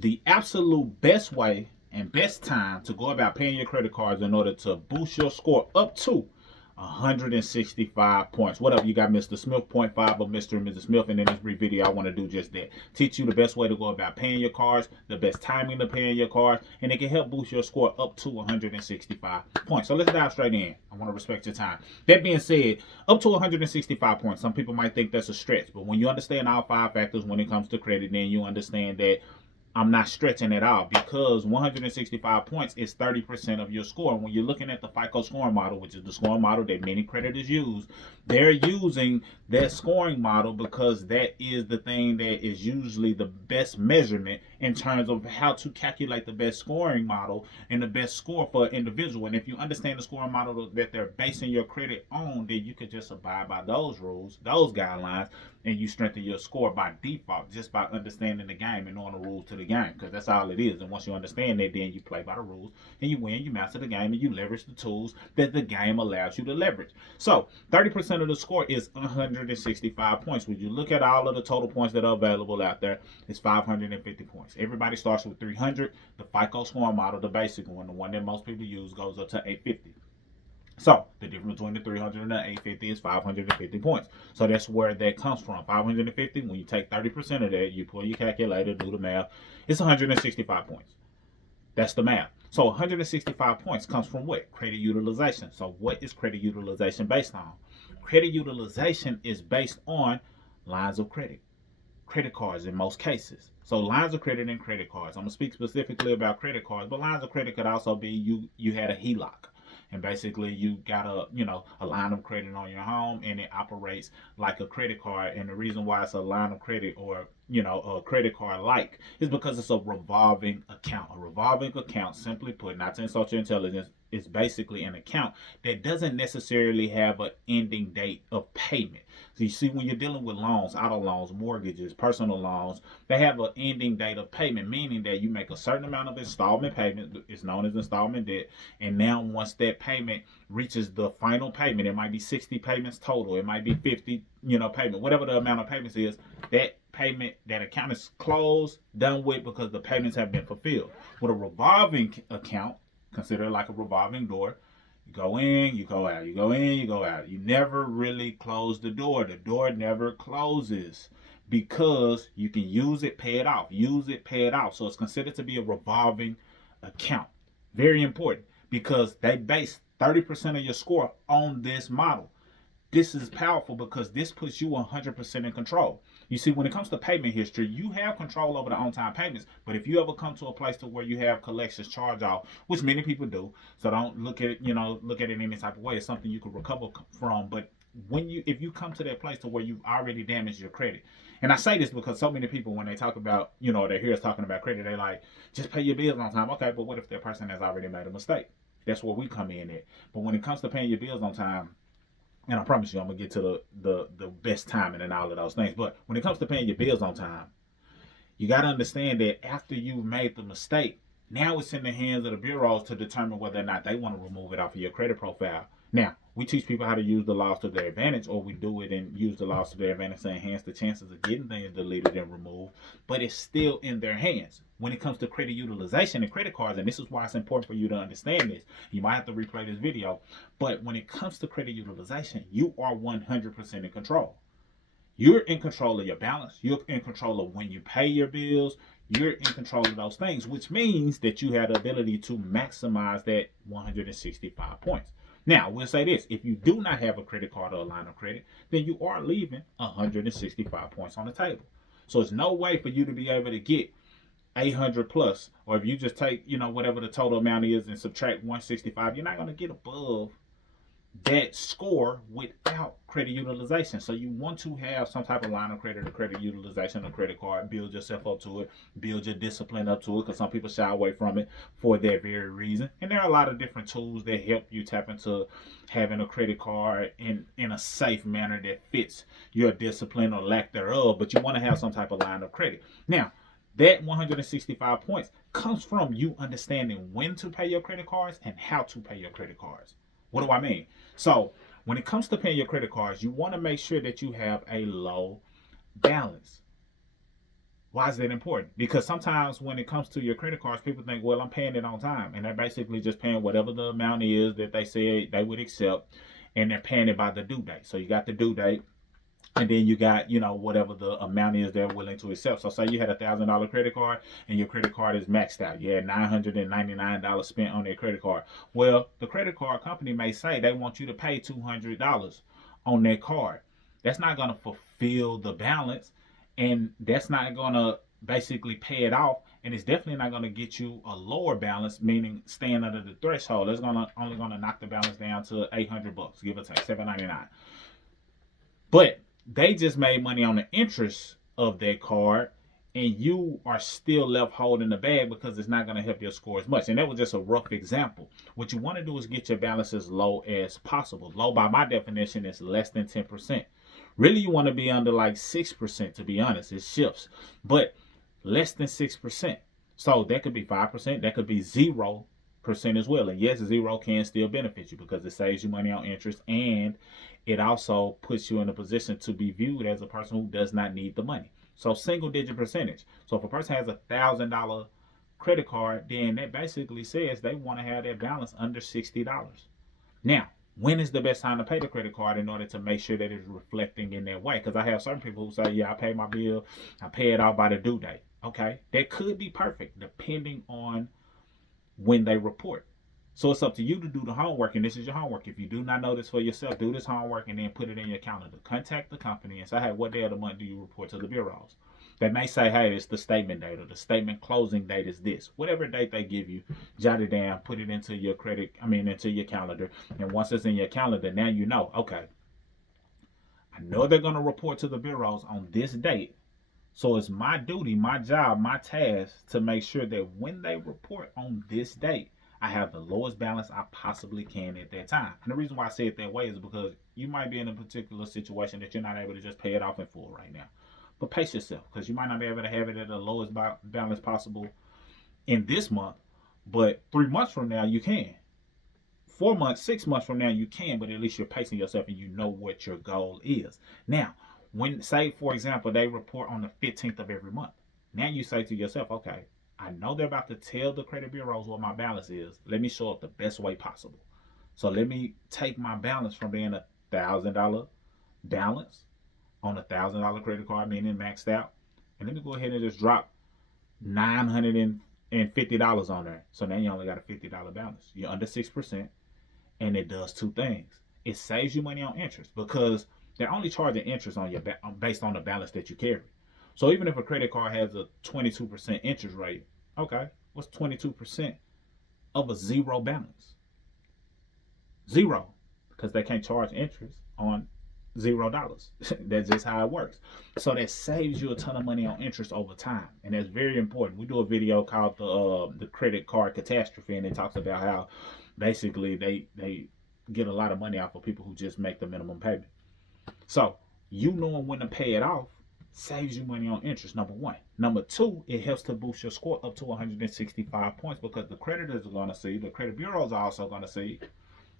the absolute best way and best time to go about paying your credit cards in order to boost your score up to 165 points. What up? You got Mr. Smith, point five of Mr. and Mrs. Smith, and in this brief video, I want to do just that. Teach you the best way to go about paying your cards, the best timing to paying your cards, and it can help boost your score up to 165 points. So let's dive straight in. I want to respect your time. That being said, up to 165 points, some people might think that's a stretch, but when you understand all 5 factors when it comes to credit, then you understand that I'm not stretching at all, because 165 points is 30% of your score. And when you're looking at the FICO scoring model, which is the scoring model that many creditors use, they're using that scoring model because that is the thing that is usually the best measurement in terms of how to calculate the best scoring model and the best score for an individual. And if you understand the scoring model that they're basing your credit on, then you could just abide by those rules, those guidelines, and you strengthen your score by default just by understanding the game and knowing the rules to the game, because that's all it is. And once you understand that, then you play by the rules and you win, you master the game, and you leverage the tools that the game allows you to leverage. So 30% of the score is 165 points. When you look at all of the total points that are available out there, it's 550 points. Everybody starts with 300. The FICO scoring model, the basic one, the one that most people use, goes up to 850. So the difference between the 300 and the 850 is 550 points. So that's where that comes from. 550, when you take 30% of that, you pull your calculator, do the math, it's 165 points. That's the math. So 165 points comes from what? Credit utilization. So what is credit utilization based on? Credit utilization is based on lines of credit, credit cards in most cases. So lines of credit and credit cards. I'm going to speak specifically about credit cards, but lines of credit could also be you had a HELOC. And basically you got a line of credit on your home, and it operates like a credit card. And the reason why it's a line of credit, or a credit card like, is because it's a revolving account. A revolving account, simply put, not to insult your intelligence, is basically an account that doesn't necessarily have an ending date of payment. So you see, when you're dealing with loans, auto loans, mortgages, personal loans, they have an ending date of payment, meaning that you make a certain amount of installment payment. It's known as installment debt. And now once that payment reaches the final payment, it might be 60 payments total, it might be 50, payment, whatever the amount of payments is, that payment, that account is closed, done with, because the payments have been fulfilled. With a revolving account, consider it like a revolving door. You go in, you go out. You go in, you go out. You never really close the door. The door never closes, because you can use it, pay it off. Use it, pay it off. So it's considered to be a revolving account. Very important, because they base 30% of your score on this model. This is powerful because this puts you 100% in control. You see, when it comes to payment history, you have control over the on-time payments. But if you ever come to a place to where you have collections, charge off, which many people do, so don't look at it, look at it in any type of way. It's something you can recover from. But if you come to that place to where you've already damaged your credit, and I say this because so many people, when they talk about, they hear us talking about credit, they like, just pay your bills on time. Okay, but what if that person has already made a mistake? That's where we come in at. But when it comes to paying your bills on time, and I promise you, I'm gonna get to the best timing and all of those things. But when it comes to paying your bills on time, you got to understand that after you've made the mistake, now it's in the hands of the bureaus to determine whether or not they want to remove it off of your credit profile. Now, we teach people how to use the laws to their advantage, or we do it and use the laws to their advantage to enhance the chances of getting things deleted and removed, but it's still in their hands. When it comes to credit utilization and credit cards, and this is why it's important for you to understand this, you might have to replay this video, but when it comes to credit utilization, you are 100% in control. You're in control of your balance. You're in control of when you pay your bills. You're in control of those things, which means that you have the ability to maximize that 165 points. Now, we'll say this. If you do not have a credit card or a line of credit, then you are leaving 165 points on the table. So there's no way for you to be able to get 800 plus, or if you just take, whatever the total amount is and subtract 165, you're not going to get above that score without credit utilization. So you want to have some type of line of credit or credit utilization or credit card. Build yourself up to it. Build your discipline up to it, because some people shy away from it for that very reason. And there are a lot of different tools that help you tap into having a credit card in a safe manner that fits your discipline or lack thereof. But you want to have some type of line of credit. Now, that 165 points comes from you understanding when to pay your credit cards and how to pay your credit cards. What do I mean? So when it comes to paying your credit cards, you want to make sure that you have a low balance. Why is that important? Because sometimes when it comes to your credit cards, people think, well, I'm paying it on time. And they're basically just paying whatever the amount is that they said they would accept. And they're paying it by the due date. So you got the due date. And then you got, whatever the amount is they're willing to accept. So say you had $1,000 credit card and your credit card is maxed out. You had $999 spent on their credit card. Well, the credit card company may say they want you to pay $200 on their card. That's not going to fulfill the balance, and that's not going to basically pay it off, and it's definitely not going to get you a lower balance, meaning staying under the threshold. It's only going to knock the balance down to $800, give or take $799. But they just made money on the interest of their card, and you are still left holding the bag because it's not going to help your score as much. And that was just a rough example. What you want to do is get your balance as low as possible. Low, by my definition, is less than 10%. Really, you want to be under like 6%, to be honest. It shifts, but less than 6%. So that could be 5%. That could be 0% as well. And yes, zero can still benefit you because it saves you money on interest, and it also puts you in a position to be viewed as a person who does not need the money. So single digit percentage. So if a person has $1,000 credit card, then that basically says they want to have their balance under $60. Now, when is the best time to pay the credit card in order to make sure that it's reflecting in that way? Because I have certain people who say, yeah, I pay my bill, I pay it off by the due date. Okay, that could be perfect depending on when they report. So it's up to you to do the homework, and this is your homework. If you do not know this for yourself, do this homework and then put it in your calendar. Contact the company and say, hey, what day of the month do you report to the bureaus? They may say, hey, it's the statement date, or the statement closing date is this. Whatever date they give you, jot it down, put it into your into your calendar. And once it's in your calendar, now you know, okay, I know they're going to report to the bureaus on this date. So it's my duty, my job, my task to make sure that when they report on this date, I have the lowest balance I possibly can at that time. And the reason why I say it that way is because you might be in a particular situation that you're not able to just pay it off in full right now. But pace yourself, because you might not be able to have it at the lowest balance possible in this month, but 3 months from now you can. 4 months, 6 months from now you can, but at least you're pacing yourself and you know what your goal is. Now, when, say, for example, they report on the 15th of every month, now you say to yourself, okay, I know they're about to tell the credit bureaus what my balance is. Let me show up the best way possible. So let me take my balance from being $1,000 balance on $1,000 credit card, meaning maxed out, and let me go ahead and just drop $950 on there. So now you only got a $50 balance. You're under 6%, and it does two things. It saves you money on interest because they're only charging interest on your based on the balance that you carry. So even if a credit card has a 22% interest rate, okay, what's 22% of a zero balance? Zero, because they can't charge interest on $0. That's just how it works. So that saves you a ton of money on interest over time, and that's very important. We do a video called the credit card catastrophe, and it talks about how basically they get a lot of money off of people who just make the minimum payment. So you knowing when to pay it off saves you money on interest, number one. Number two, it helps to boost your score up to 165 points because the creditors are going to see, the credit bureaus are also going to see,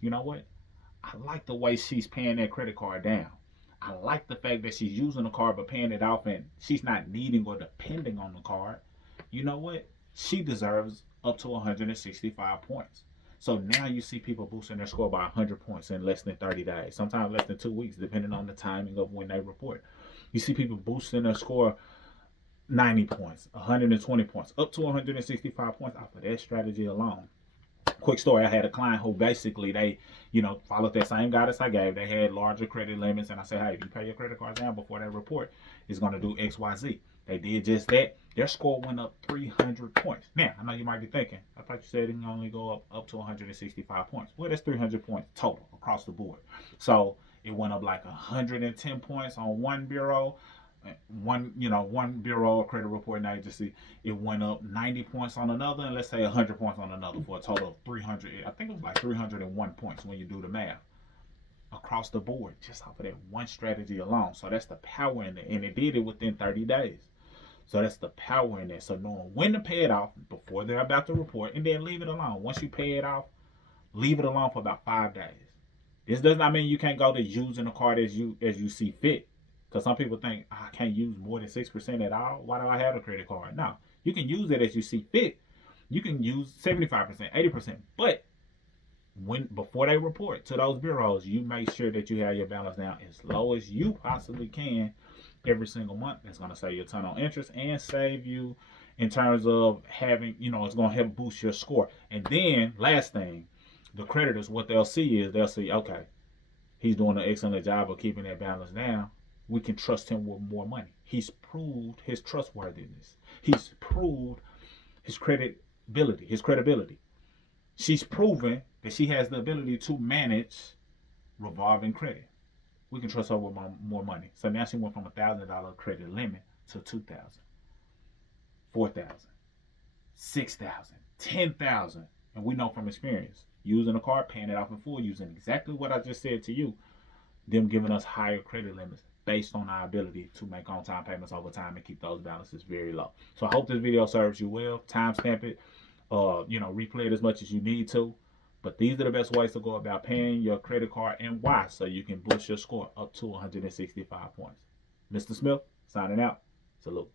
you know what? I like the way she's paying that credit card down. I like the fact that she's using the card but paying it off, and she's not needing or depending on the card. You know what? She deserves up to 165 points. So now you see people boosting their score by 100 points in less than 30 days, sometimes less than 2 weeks, depending on the timing of when they report. You see people boosting their score 90 points, 120 points, up to 165 points off of that strategy alone. Quick story, I had a client who basically they, followed that same guidance I gave. They had larger credit limits, and I said, hey, if you pay your credit cards down before that report, it's going to do X, Y, Z. They did just that. Their score went up 300 points. Now, I know you might be thinking, I thought you said it can only go up to 165 points. Well, that's 300 points total across the board. So it went up like 110 points on one bureau. One bureau or credit reporting agency, it went up 90 points on another, and let's say 100 points on another, for a total of 300. I think it was like 301 points when you do the math across the board, just off of that one strategy alone. So that's the power in it, and it did it within 30 days. So that's the power in it. So knowing when to pay it off before they're about to report, and then leave it alone. Once you pay it off, leave it alone for about 5 days. This does not mean you can't go to using the card as you see fit. Because some people think, "Oh, I can't use more than 6% at all. Why do I have a credit card?" No, you can use it as you see fit. You can use 75%, 80%, but when before they report to those bureaus, you make sure that you have your balance down as low as you possibly can every single month. That's going to save you a ton on interest and save you in terms of having, it's going to help boost your score. And then, last thing, the creditors, what they'll see is they'll see, okay, he's doing an excellent job of keeping that balance down. We can trust him with more money. He's proved his trustworthiness. He's proved his credibility. She's proven that she has the ability to manage revolving credit. We can trust her with more money. So now she went from $1,000 credit limit to 2,000, 4,000, 6,000, 10,000, and we know from experience, using a card, paying it off in full, using exactly what I just said to you, them giving us higher credit limits based on our ability to make on-time payments over time and keep those balances very low. So I hope this video serves you well. Timestamp it. Replay it as much as you need to. But these are the best ways to go about paying your credit card and why, so you can boost your score up to 165 points. Mr. Smith, signing out. Salute.